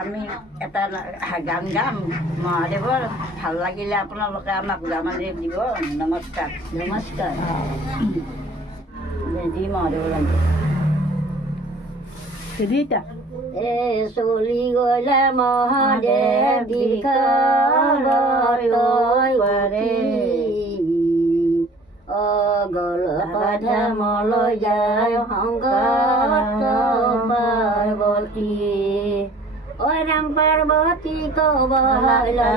আমি এটা গান গাম মহাদেৱৰ ভাল লাগিলে আপোনালোকে আমাক জাননী দিব। নমস্কাৰ। নমস্কাৰ। জি মহাদেৱৰ গান এ চলি গ'লে মহাদেৱ দিশাৰে অগল ধামলৈ যায় সংগত পাৰ্বতী ঐ ৰাম পাৰ্বতী কবহালে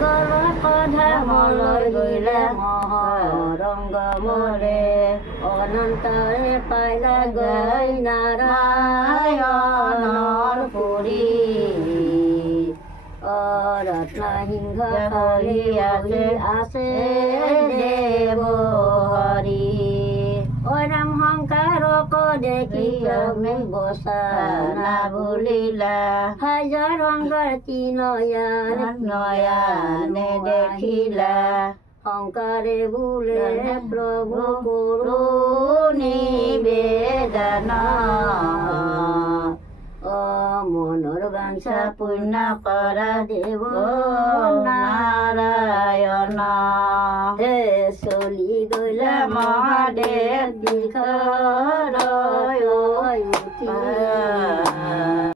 গলত ধামলৈ গ'লে মহৰংগ মৰে অনন্তৰে পাইলা গৈ নাৰায়ণৰ পুৰী ৰত্নসিংহ হৰি আছে দেৱ হৰি ঐ ৰাম সংকাৰক দেখি আমি বচনা বুলিলা হাজাৰ ৰংগৰ কি নয়নে দেখিলা শংকৰে বোলে প্ৰভু কৰুণী বেদন মনৰ বাঞ্ছা পূৰ্ণ কৰা দেৱ নাৰায়ণ হে চলি গ'লা মহাদেৱ দিশৰ